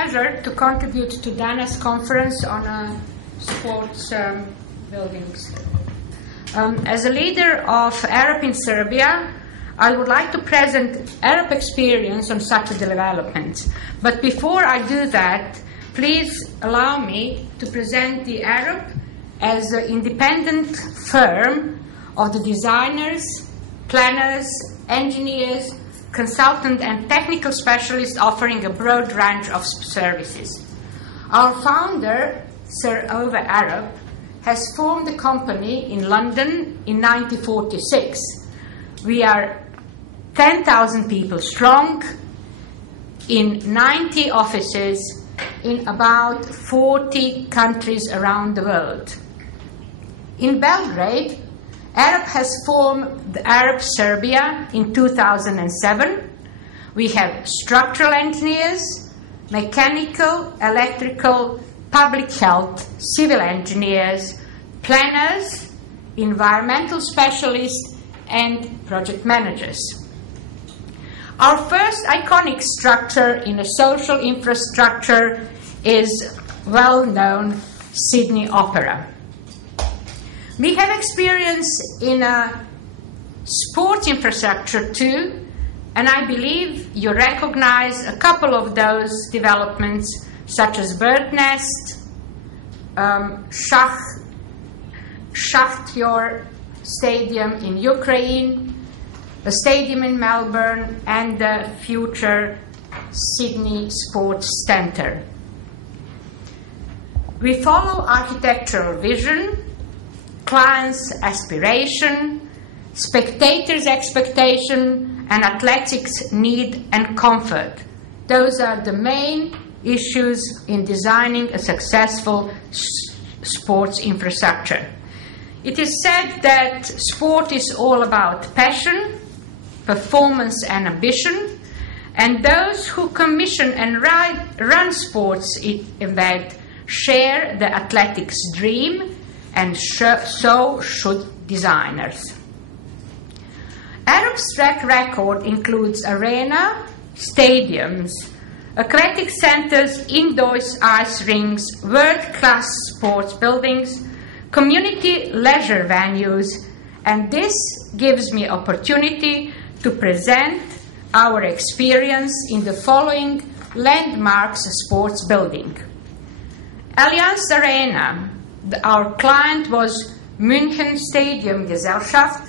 pleasure to contribute to Dana's conference on sports buildings. As a leader of Arab in Serbia, I would like to present Arab experience on such a development. But before I do that, please allow me to present the Arab as an independent firm of the designers, planners, engineers, consultant and technical specialists offering a broad range of services. Our founder, Sir Ove Arab, has formed the company in London in 1946. We are 10,000 people strong in 90 offices in about 40 countries around the world. In Belgrade, Arab has formed the Arab Serbia in 2007. We have structural engineers, mechanical, electrical, public health, civil engineers, planners, environmental specialists, and project managers. Our first iconic structure in a social infrastructure is well-known Sydney Opera. We have experience in a sports infrastructure too, and I believe you recognize a couple of those developments, such as Bird Nest, Shakhtar Stadium in Ukraine, a stadium in Melbourne, and the future Sydney Sports Centre. We follow architectural vision, clients' aspiration, spectators' expectation, and athletics' need and comfort. Those are the main issues in designing a successful sports infrastructure. It is said that sport is all about passion, performance, and ambition, and those who commission and run sports events share the athletics dream, and so should designers. Arab's track record includes arena, stadiums, athletic centers, indoor ice rinks, world-class sports buildings, community leisure venues, and this gives me opportunity to present our experience in the following landmarks sports building. Allianz Arena. Our client was München Stadium Gesellschaft.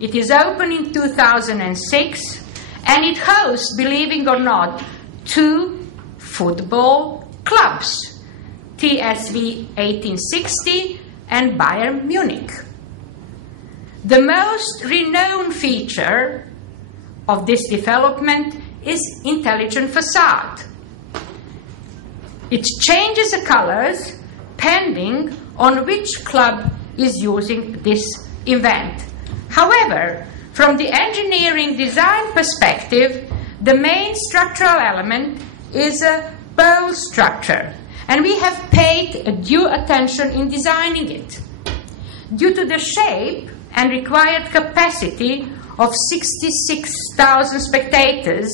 It is open in 2006, and it hosts, believing or not, 2 football clubs, TSV 1860 and Bayern Munich. The most renowned feature of this development is intelligent facade. It changes the colors depending on which club is using this event. However, from the engineering design perspective, the main structural element is a bowl structure, and we have paid due attention in designing it. Due to the shape and required capacity of 66,000 spectators,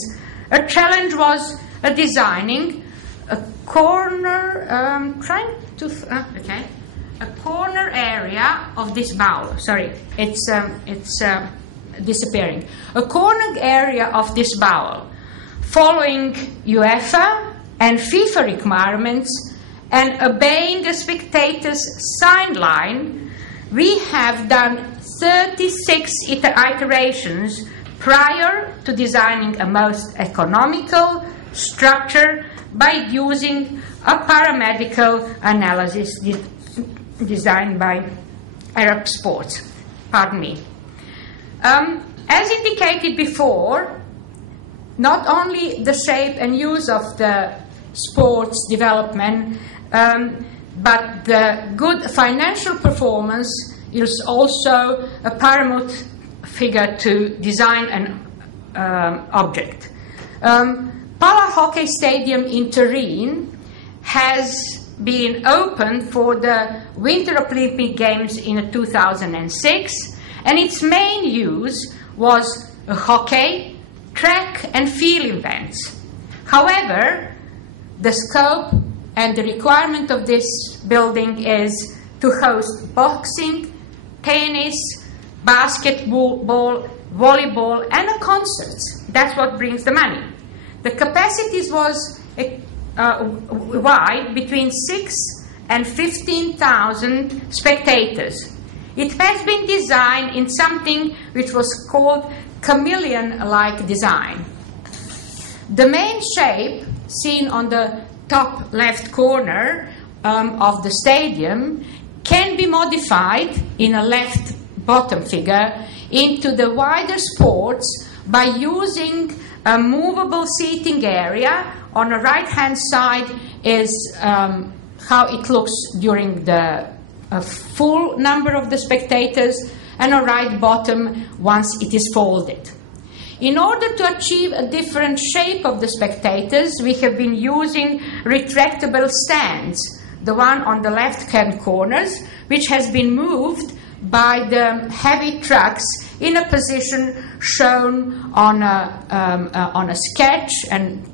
a challenge was designing a corner, a corner area of this bowl. Sorry, it's disappearing. A corner area of this bowl, following UEFA and FIFA requirements and obeying the spectators' sign line. We have done 36 iterations prior to designing a most economical structure by using a paramedical analysis designed by Arab Sports. Pardon me. As indicated before, not only the shape and use of the sports development, but the good financial performance is also a paramount figure to design an object. Pala Hockey Stadium in Turin has been opened for the Winter Olympic Games in 2006, and its main use was hockey, track and field events. However, The scope and the requirement of this building is to host boxing, tennis, basketball, volleyball, and concerts. That's what brings the money. The capacities was wide, between 6,000 and 15,000 spectators. It has been designed in something which was called chameleon-like design. The main shape, seen on the top left corner of the stadium, can be modified in a left bottom figure into the wider sports by using a movable seating area. On the right hand side is how it looks during the full number of the spectators, and on right bottom once it is folded. In order to achieve a different shape of the spectators, we have been using retractable stands, the one on the left-hand corners, which has been moved by the heavy trucks in a position shown on a sketch and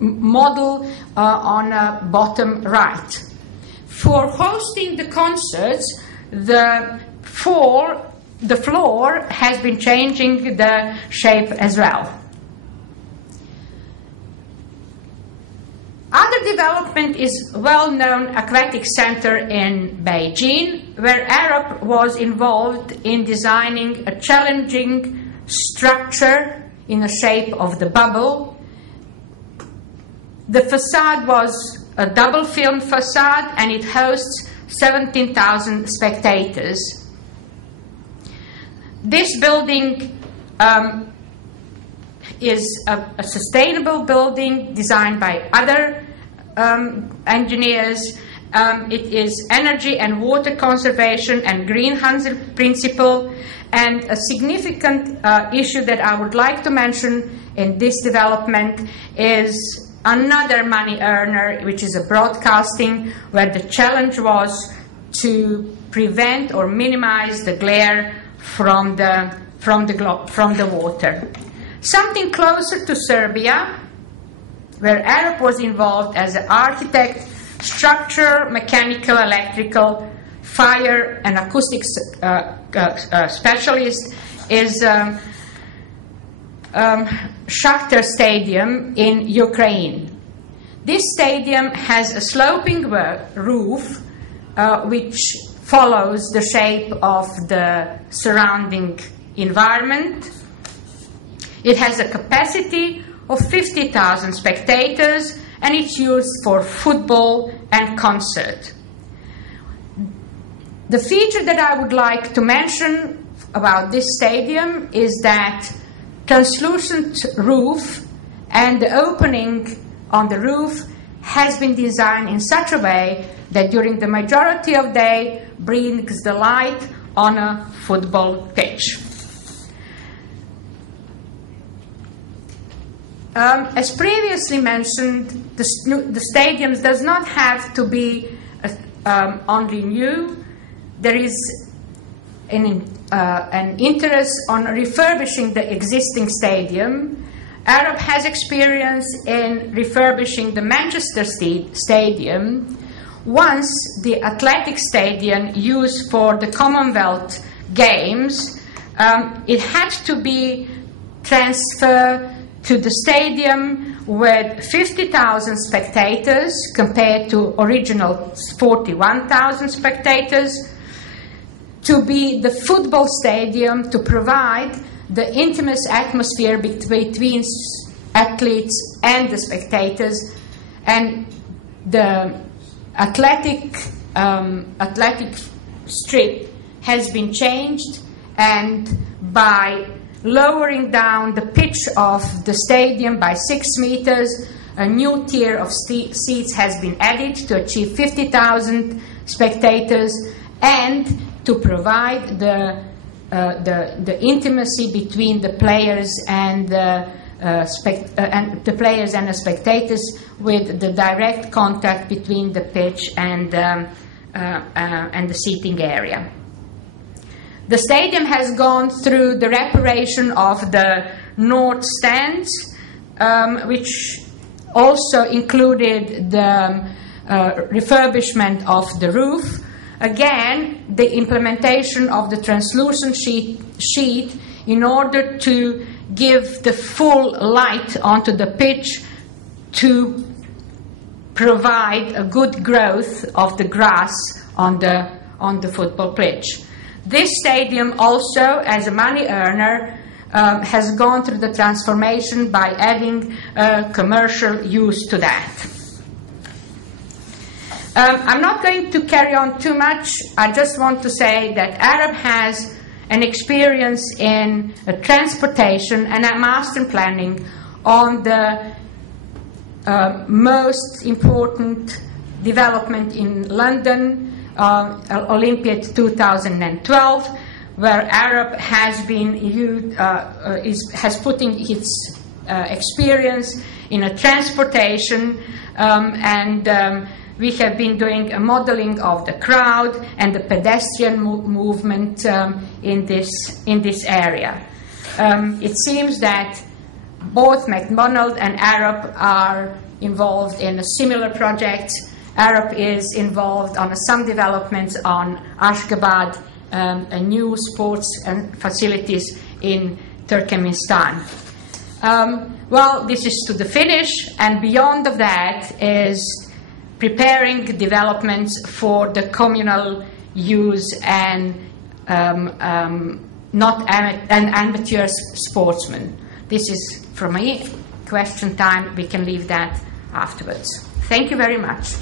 model on a bottom right. For hosting the concerts, the floor has been changing the shape as well. Other development is well-known aquatic center in Beijing, where Arup was involved in designing a challenging structure in the shape of the bubble. The facade was a double film facade, and it hosts 17,000 spectators. This building is a sustainable building designed by other engineers. It is energy and water conservation and greenhouse principle. And a significant issue that I would like to mention in this development is another money earner, which is a broadcasting, where the challenge was to prevent or minimize the glare from the water. Something closer to Serbia, where Arup was involved as an architect, structure, mechanical, electrical, fire, and acoustics specialist, is Shakhtar Stadium in Ukraine. This stadium has a sloping roof which follows the shape of the surrounding environment. It has a capacity of 50,000 spectators, and it's used for football and concert. The feature that I would like to mention about this stadium is that translucent roof and the opening on the roof has been designed in such a way that during the majority of the day brings the light on a football pitch. As previously mentioned, the stadiums does not have to be only new. There is an interest on refurbishing the existing stadium. Arup has experience in refurbishing the Manchester Stadium. Once the athletic stadium used for the Commonwealth Games, it had to be transferred to the stadium with 50,000 spectators compared to original 41,000 spectators, to be the football stadium, to provide the intimate atmosphere between athletes and the spectators, and the athletic strip has been changed, and by lowering down the pitch of the stadium by 6 meters, a new tier of seats has been added to achieve 50,000 spectators, and to provide the intimacy between the players and the spectators, with the direct contact between the pitch and the seating area. The stadium has gone through the reparation of the north stands, which also included the refurbishment of the roof. Again, the implementation of the translucent sheet in order to give the full light onto the pitch to provide a good growth of the grass on the football pitch. This stadium also, as a money earner, has gone through the transformation by adding commercial use to that. I'm not going to carry on too much. I just want to say that Arab has an experience in transportation and master planning on the most important development in London, Olympiad 2012, where Arab has been has putting its experience in a transportation, and we have been doing a modeling of the crowd and the pedestrian movement in this area. It seems that both McDonald and Arab are involved in a similar project. Arab is involved on some developments on Ashgabat, a new sports and facilities in Turkmenistan. Well, this is to the finish, and beyond of that is preparing developments for the communal use and not amateur sportsmen. This is from me. Question time. We can leave that afterwards. Thank you very much.